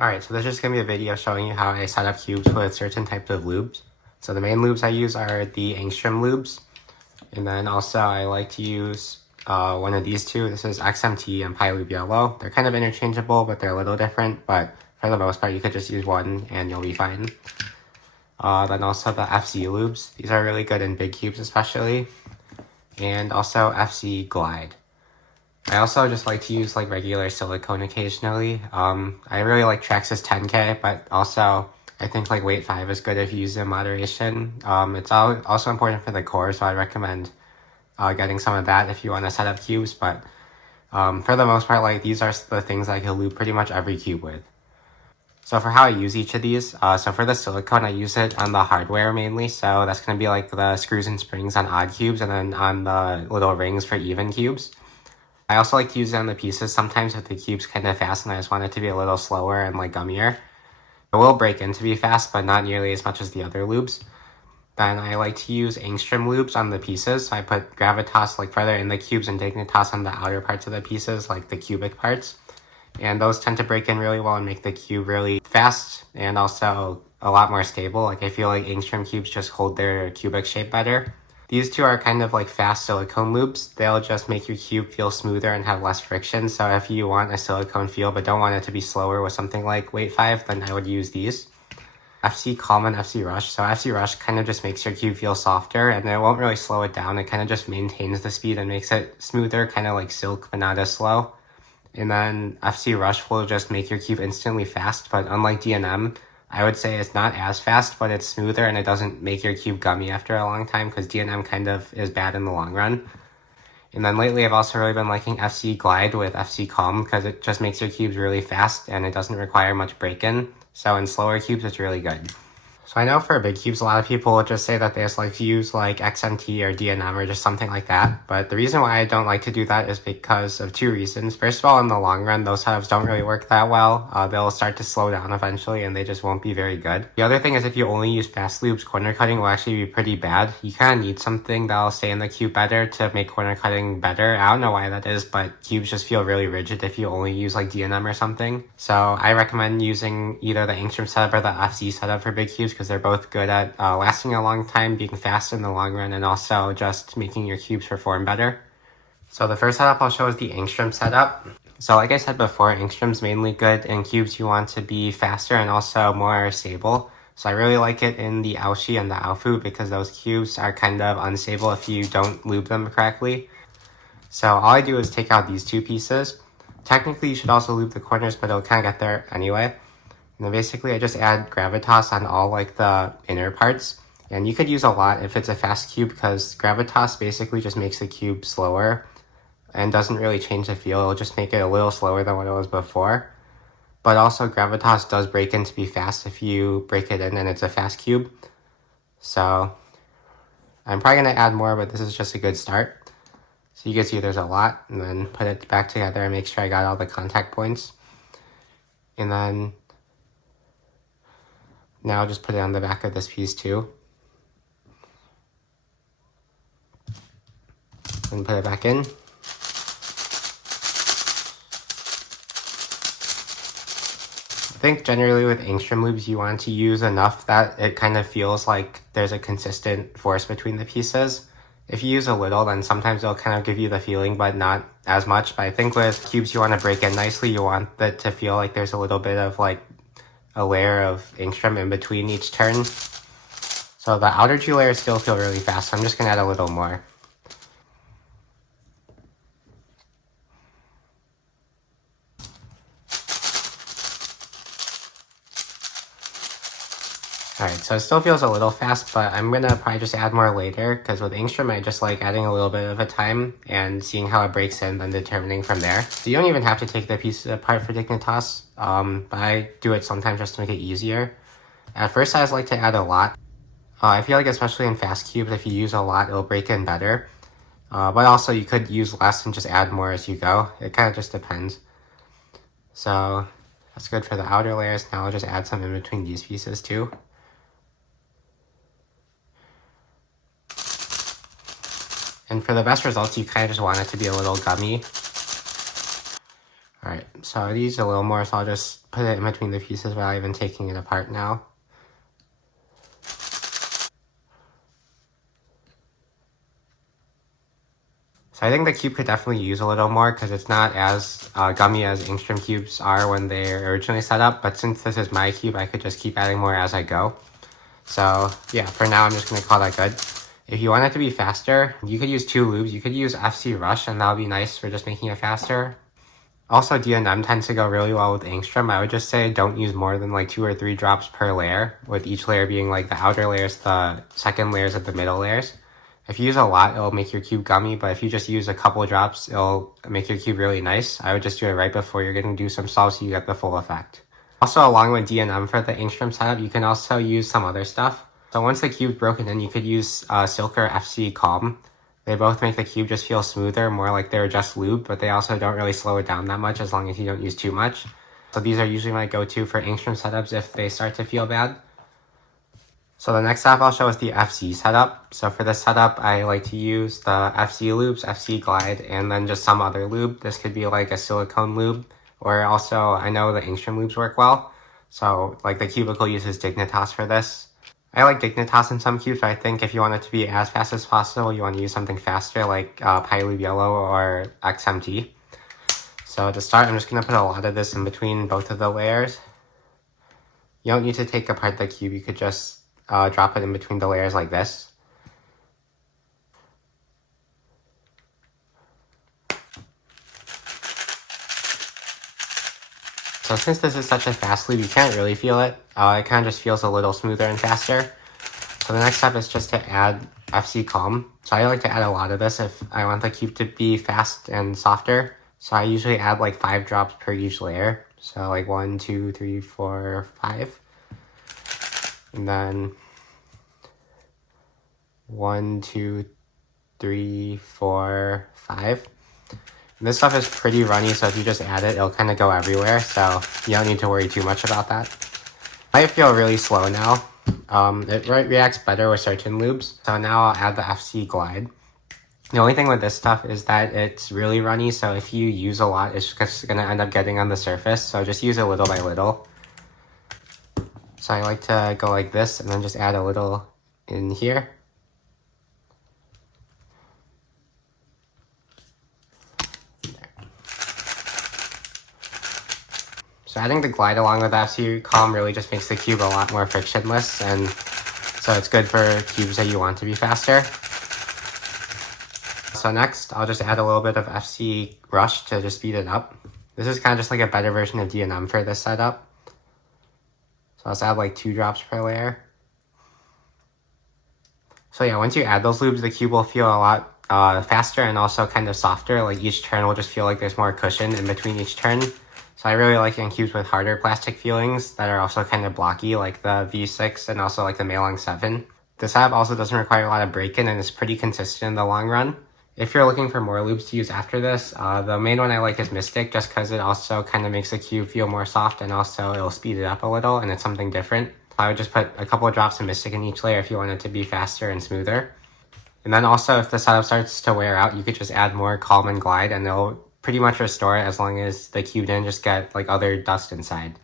Alright, so this is going to be a video showing you how I set up cubes with certain types of lubes. So the main lubes I use are the Angstrom lubes. And then also I like to use one of these two. This is XMT and Pi Lube Yellow. They're kind of interchangeable, but they're a little different. But for the most part, you could just use one and you'll be fine. Then also the FZ lubes. These are really good in big cubes especially. And also FZ Glide. I also just like to use like regular silicone occasionally. I really like Traxxas 10K, but also I think like weight 5 is good if you use it in moderation. It's also important for the core, so I recommend getting some of that if you want to set up cubes. But for the most part, like these are the things I can lube pretty much every cube with. So for how I use each of these, so for the silicone, I use it on the hardware mainly. So that's going to be like the screws and springs on odd cubes, and then on the little rings for even cubes. I also like to use it on the pieces sometimes if the cube's kind of fast and I just want it to be a little slower and like gummier. It will break in to be fast, but not nearly as much as the other lubes. Then I like to use Angstrom lubes on the pieces. So I put Gravitas like further in the cubes and Dignitas on the outer parts of the pieces, like the cubic parts. And those tend to break in really well and make the cube really fast and also a lot more stable. Like I feel like Angstrom cubes just hold their cubic shape better. These two are kind of like fast silicone lubes. They'll just make your cube feel smoother and have less friction. So if you want a silicone feel but don't want it to be slower with something like weight 5, then I would use these. FC Calm and FC Rush. So FC Rush kind of just makes your cube feel softer and it won't really slow it down. It kind of just maintains the speed and makes it smoother, kind of like silk but not as slow. And then FC Rush will just make your cube instantly fast, but unlike DNM, I would say it's not as fast, but it's smoother and it doesn't make your cube gummy after a long time because DNM kind of is bad in the long run. And then lately I've also really been liking FC Glide with FC Calm because it just makes your cubes really fast and it doesn't require much break-in. So in slower cubes, it's really good. So I know for big cubes, a lot of people will just say that they just like to use like XMT or DNM or just something like that. But the reason why I don't like to do that is because of two reasons. First of all, in the long run, those setups don't really work that well. They'll start to slow down eventually and they just won't be very good. The other thing is if you only use fast lubes, corner cutting will actually be pretty bad. You kind of need something that'll stay in the cube better to make corner cutting better. I don't know why that is, but cubes just feel really rigid if you only use like DNM or something. So I recommend using either the Angstrom setup or the FZ setup for big cubes because they're both good at lasting a long time, being fast in the long run, and also just making your cubes perform better. So the first setup I'll show is the Angstrom setup. So like I said before, Angstrom's mainly good in cubes you want to be faster and also more stable. So I really like it in the Aoshi and the Aofu because those cubes are kind of unstable if you don't lube them correctly. So all I do is take out these two pieces. Technically you should also lube the corners, but it'll kind of get there anyway. And then basically I just add Gravitas on all like the inner parts. And you could use a lot if it's a fast cube because Gravitas basically just makes the cube slower and doesn't really change the feel. It'll just make it a little slower than what it was before. But also Gravitas does break in to be fast if you break it in and it's a fast cube. So I'm probably going to add more, but this is just a good start. So you can see there's a lot, and then put it back together and make sure I got all the contact points. And then now I'll just put it on the back of this piece too. And put it back in. I think generally with Angstrom lubes, you want to use enough that it kind of feels like there's a consistent force between the pieces. If you use a little, then sometimes it'll kind of give you the feeling, but not as much. But I think with cubes you want to break in nicely, you want it to feel like there's a little bit of like a layer of Angstrom in between each turn. So the outer two layers still feel really fast, so I'm just going to add a little more. Alright, so it still feels a little fast, but I'm going to probably just add more later, because with Angstrom I just like adding a little bit of a time and seeing how it breaks in, then determining from there. So you don't even have to take the pieces apart for Dignitas, but I do it sometimes just to make it easier. At first I just like to add a lot. I feel like especially in fast cubes, if you use a lot, it'll break in better. But also you could use less and just add more as you go. It kind of just depends. So that's good for the outer layers. Now I'll just add some in between these pieces too. And for the best results, you kind of just want it to be a little gummy. Alright, so I used a little more, so I'll just put it in between the pieces without even taking it apart now. So I think the cube could definitely use a little more because it's not as gummy as Angstrom cubes are when they're originally set up, but since this is my cube, I could just keep adding more as I go. So yeah, for now I'm just going to call that good. If you want it to be faster, you could use 2 lubes. You could use FZ Rush and that would be nice for just making it faster. Also, D&M tends to go really well with Angstrom. I would just say don't use more than like 2 or 3 drops per layer, with each layer being like the outer layers, the second layers, and the middle layers. If you use a lot, it'll make your cube gummy, but if you just use a couple drops, it'll make your cube really nice. I would just do it right before you're going to do some solves so you get the full effect. Also, along with D&M for the Angstrom setup, you can also use some other stuff. So once the cube's broken in, you could use Silk or FZ Calm. They both make the cube just feel smoother, more like they're just lubed, but they also don't really slow it down that much as long as you don't use too much. So these are usually my go-to for Angstrom setups if they start to feel bad. So the next setup I'll show is the FZ setup. So for this setup, I like to use the FZ lubes, FZ glide, and then just some other lube. This could be like a silicone lube, or also I know the Angstrom lubes work well. So like the Cubicle uses Dignitas for this. I like Dignitas in some cubes, but I think if you want it to be as fast as possible, you want to use something faster like Pilube Yellow or XMT. So to start, I'm just going to put a lot of this in between both of the layers. You don't need to take apart the cube, you could just drop it in between the layers like this. So since this is such a fast lube, you can't really feel it. It kind of just feels a little smoother and faster. So the next step is just to add FZ Calm. So I like to add a lot of this if I want the cube to be fast and softer. So I usually add like 5 drops per each layer. So like 1, 2, 3, 4, 5. And then 1, 2, 3, 4, 5. And this stuff is pretty runny, so if you just add it, it'll kind of go everywhere. So you don't need to worry too much about that. I feel really slow now. It reacts better with certain lubes. So now I'll add the FZ Glide. The only thing with this stuff is that it's really runny, so if you use a lot, it's just going to end up getting on the surface. So just use it little by little. So I like to go like this and then just add a little in here. So adding the glide along with FZ Calm really just makes the cube a lot more frictionless, and so it's good for cubes that you want to be faster. So next, I'll just add a little bit of FZ Rush to just speed it up. This is kind of just like a better version of D&M for this setup. So I'll just add like 2 drops per layer. So yeah, once you add those lubes, the cube will feel a lot faster and also kind of softer. Like each turn will just feel like there's more cushion in between each turn. So I really like it in cubes with harder plastic feelings that are also kind of blocky, like the V6 and also like the Meilong 7. This setup also doesn't require a lot of break-in and is pretty consistent in the long run. If you're looking for more lubes to use after this, the main one I like is Mystic, just because it also kind of makes the cube feel more soft and also it'll speed it up a little and it's something different. I would just put a couple of drops of Mystic in each layer if you want it to be faster and smoother. And then also if the setup starts to wear out, you could just add more Calm and Glide and it'll pretty much restore it as long as the cube didn't just get like other dust inside.